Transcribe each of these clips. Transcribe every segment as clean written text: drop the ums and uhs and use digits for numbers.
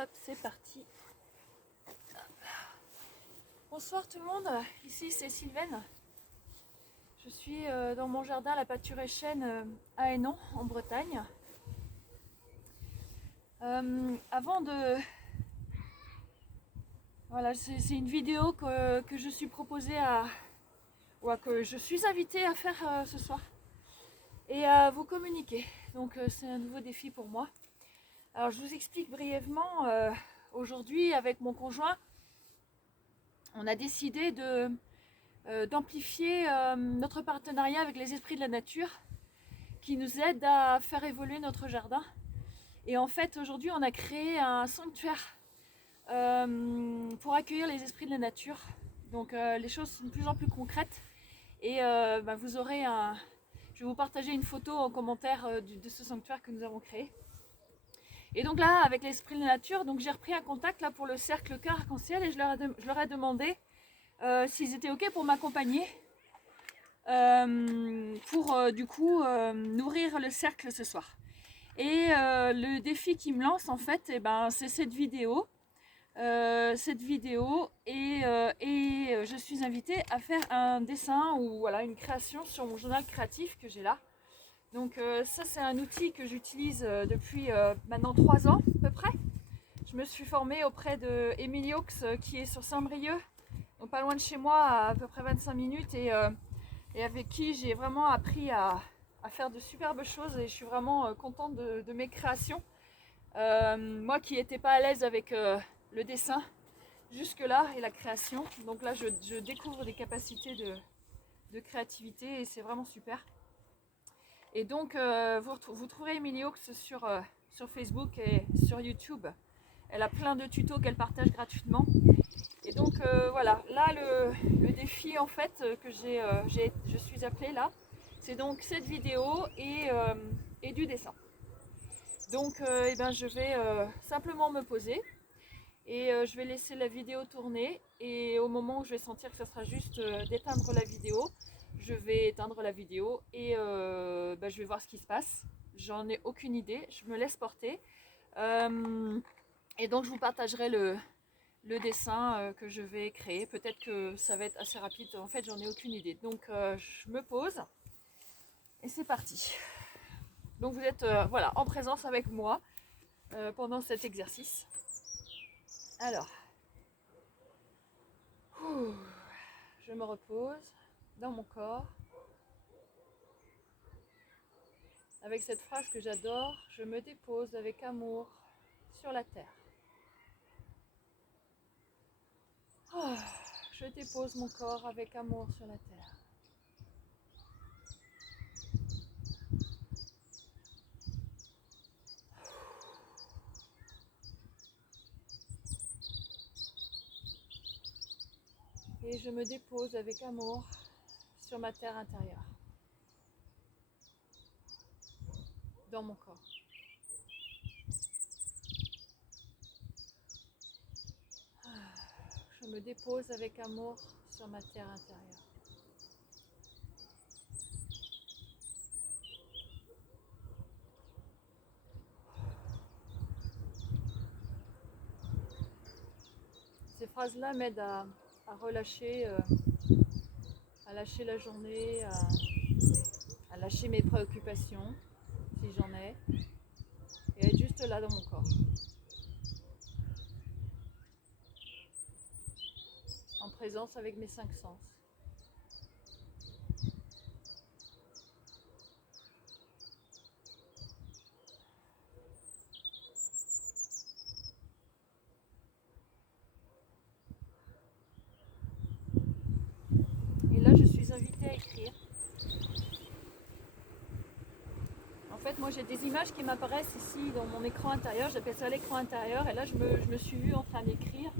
Hop, c'est parti. Bonsoir tout le monde, ici c'est Sylvaine. Je suis dans mon jardin à la pâture et chêne à Hénon, en Bretagne. Avant de... Voilà, c'est une vidéo que je suis proposée que je suis invitée à faire ce soir et à vous communiquer. Donc c'est un nouveau défi pour moi. Alors je vous explique brièvement. Aujourd'hui avec mon conjoint, on a décidé d'amplifier notre partenariat avec les esprits de la nature qui nous aident à faire évoluer notre jardin. Et en fait aujourd'hui on a créé un sanctuaire pour accueillir les esprits de la nature. Donc les choses sont de plus en plus concrètes et vous aurez je vais vous partager une photo en commentaire de ce sanctuaire que nous avons créé. Et donc là, avec l'esprit de la nature, donc j'ai repris un contact là pour le cercle cœur arc-en-ciel et je leur ai demandé s'ils étaient ok pour m'accompagner pour du coup nourrir le cercle ce soir. Et le défi qu'ils me lancent en fait, c'est cette vidéo. Et je suis invitée à faire un dessin ou voilà, une création sur mon journal créatif que j'ai là. Donc ça c'est un outil que j'utilise depuis maintenant 3 ans à peu près. Je me suis formée auprès de Émilie Haux qui est sur Saint-Brieuc, donc pas loin de chez moi, à peu près 25 minutes et avec qui j'ai vraiment appris à faire de superbes choses et je suis vraiment contente de mes créations. Moi qui n'étais pas à l'aise avec le dessin jusque là et la création, donc là je découvre des capacités de créativité et c'est vraiment super. Et donc vous trouverez Émilie Haux sur Facebook et sur YouTube. Elle a plein de tutos qu'elle partage gratuitement. Et donc voilà, là le défi en fait que je suis appelée là, c'est donc cette vidéo et du dessin. Donc je vais simplement me poser et je vais laisser la vidéo tourner et au moment où je vais sentir que ça sera juste d'éteindre la vidéo, je vais éteindre la vidéo et je vais voir ce qui se passe. J'en ai aucune idée, je me laisse porter. Et donc je vous partagerai le dessin que je vais créer. Peut-être que ça va être assez rapide, en fait j'en ai aucune idée. Donc je me pose et c'est parti. Donc vous êtes voilà, en présence avec moi pendant cet exercice. Alors, je me repose dans mon corps avec cette phrase que j'adore, je me dépose avec amour sur la terre. Je dépose mon corps avec amour sur la terre. Et je me dépose avec amour sur ma terre intérieure, dans mon corps. Je me dépose avec amour sur ma terre intérieure. Ces phrases-là m'aident à relâcher, à lâcher la journée, à lâcher mes préoccupations, si j'en ai, et à être juste là dans mon corps. En présence avec mes 5 sens. Et là, je suis invitée à écrire. En fait, moi j'ai des images qui m'apparaissent ici dans mon écran intérieur, j'appelle ça l'écran intérieur, et là je me suis vue en train d'écrire.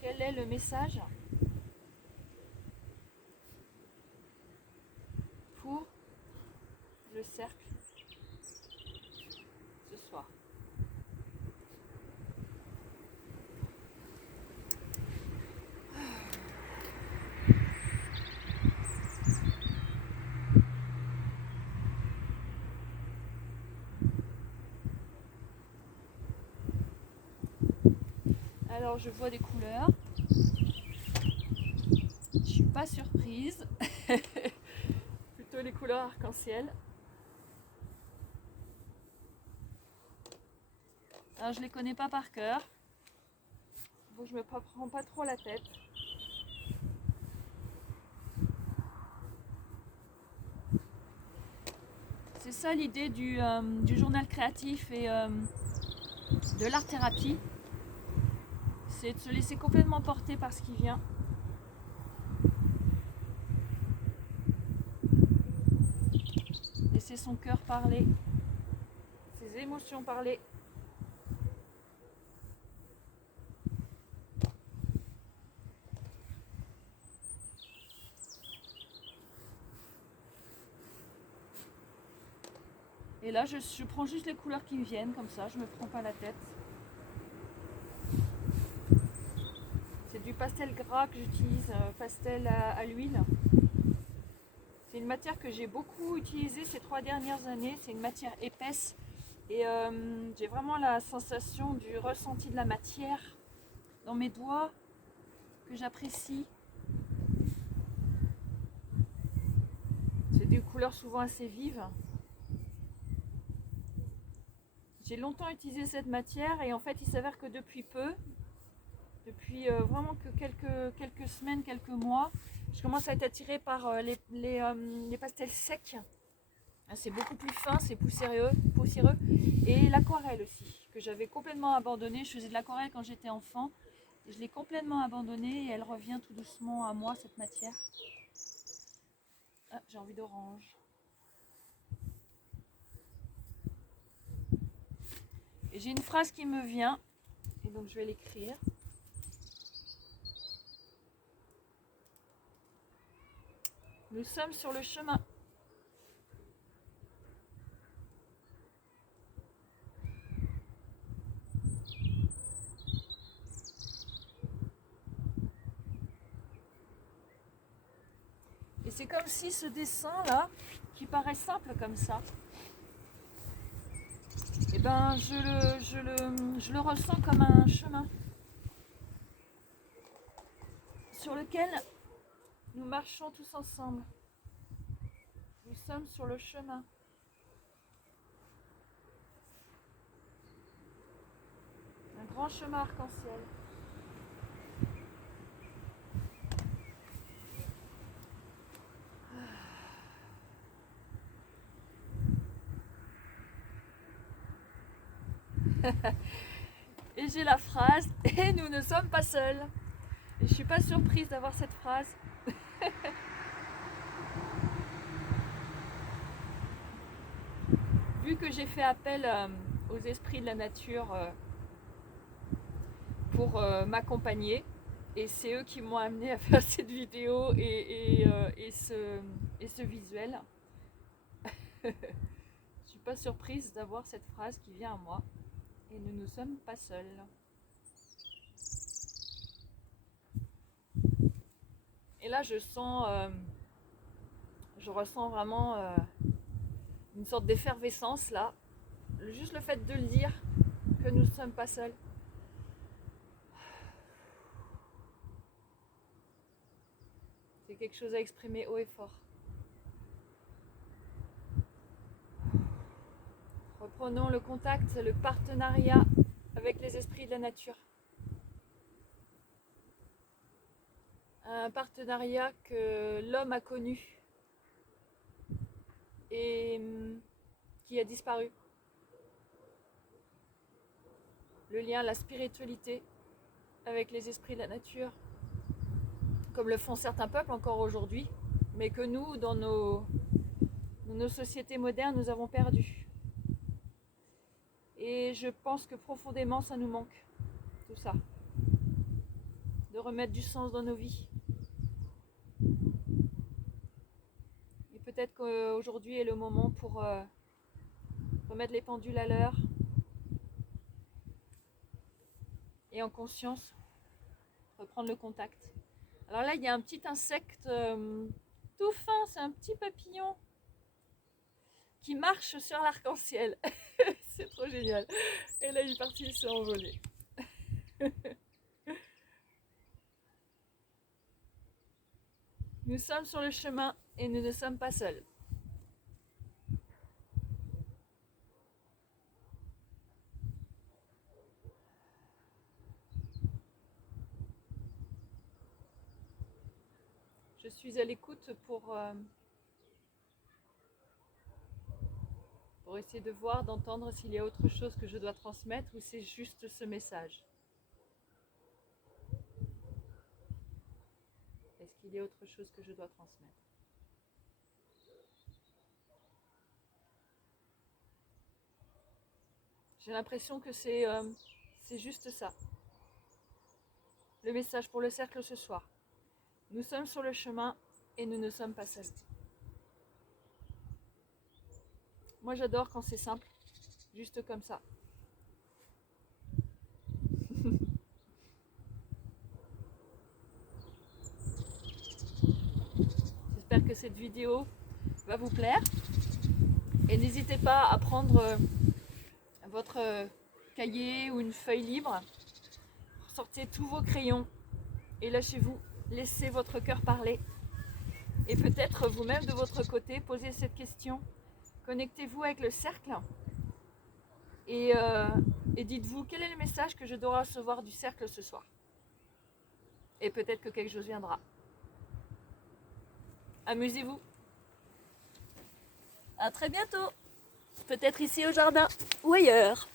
Quel est le message pour le cercle ce soir? Alors je vois des couleurs. Je suis pas surprise. Plutôt les couleurs arc-en-ciel. Alors je les connais pas par cœur. Donc je me prends pas trop la tête. C'est ça l'idée du journal créatif et de l'art-thérapie. C'est de se laisser complètement porter par ce qui vient. Laisser son cœur parler, ses émotions parler. Et là, je prends juste les couleurs qui me viennent, comme ça, je me prends pas la tête. C'est du pastel gras que j'utilise, pastel à l'huile. C'est une matière que j'ai beaucoup utilisée ces 3 dernières années. C'est une matière épaisse et j'ai vraiment la sensation du ressenti de la matière dans mes doigts que j'apprécie. C'est des couleurs souvent assez vives. J'ai longtemps utilisé cette matière et en fait il s'avère que depuis peu, depuis vraiment que quelques semaines, quelques mois, je commence à être attirée par les pastels secs. C'est beaucoup plus fin, c'est poussiéreux. Et l'aquarelle aussi, que j'avais complètement abandonné. Je faisais de l'aquarelle quand j'étais enfant. Et je l'ai complètement abandonnée et elle revient tout doucement à moi, cette matière. Ah, j'ai envie d'orange. Et j'ai une phrase qui me vient, et donc je vais l'écrire. Nous sommes sur le chemin. Et c'est comme si ce dessin-là, qui paraît simple comme ça, et ben je le ressens comme un chemin sur lequel nous marchons tous ensemble. Nous sommes sur le chemin. Un grand chemin arc-en-ciel. Et j'ai la phrase « Et nous ne sommes pas seuls ». Et je suis pas surprise d'avoir cette phrase. Vu que j'ai fait appel aux esprits de la nature pour m'accompagner, et c'est eux qui m'ont amené à faire cette vidéo et ce visuel. Je suis pas surprise d'avoir cette phrase qui vient à moi. Et nous ne sommes pas seuls. Et là, je ressens vraiment une sorte d'effervescence là. Juste le fait de le dire que nous ne sommes pas seuls. C'est quelque chose à exprimer haut et fort. Reprenons le contact, le partenariat avec les esprits de la nature. Un partenariat que l'homme a connu et qui a disparu. Le lien, la spiritualité avec les esprits de la nature, comme le font certains peuples encore aujourd'hui, mais que nous, dans nos sociétés modernes, nous avons perdu. Et je pense que profondément, ça nous manque, tout ça. De remettre du sens dans nos vies. Et peut-être qu'aujourd'hui est le moment pour remettre les pendules à l'heure. Et en conscience, reprendre le contact. Alors là, il y a un petit insecte tout fin, c'est un petit papillon qui marche sur l'arc-en-ciel. C'est trop génial. Et là, il est parti se envoler. Nous sommes sur le chemin et nous ne sommes pas seuls. Je suis à l'écoute pour essayer de voir, d'entendre s'il y a autre chose que je dois transmettre ou c'est juste ce message. Est-ce qu'il y a autre chose que je dois transmettre? J'ai l'impression que c'est juste ça. Le message pour le cercle ce soir. Nous sommes sur le chemin et nous ne sommes pas seuls. Moi j'adore quand c'est simple, juste comme ça. J'espère que cette vidéo va vous plaire. Et n'hésitez pas à prendre votre cahier ou une feuille libre. Sortez tous vos crayons et lâchez-vous. Laissez votre cœur parler. Et peut-être vous-même de votre côté, posez cette question. Connectez-vous avec le cercle et dites-vous quel est le message que je dois recevoir du cercle ce soir. Et peut-être que quelque chose viendra. Amusez-vous. À très bientôt. Peut-être ici au jardin ou ailleurs.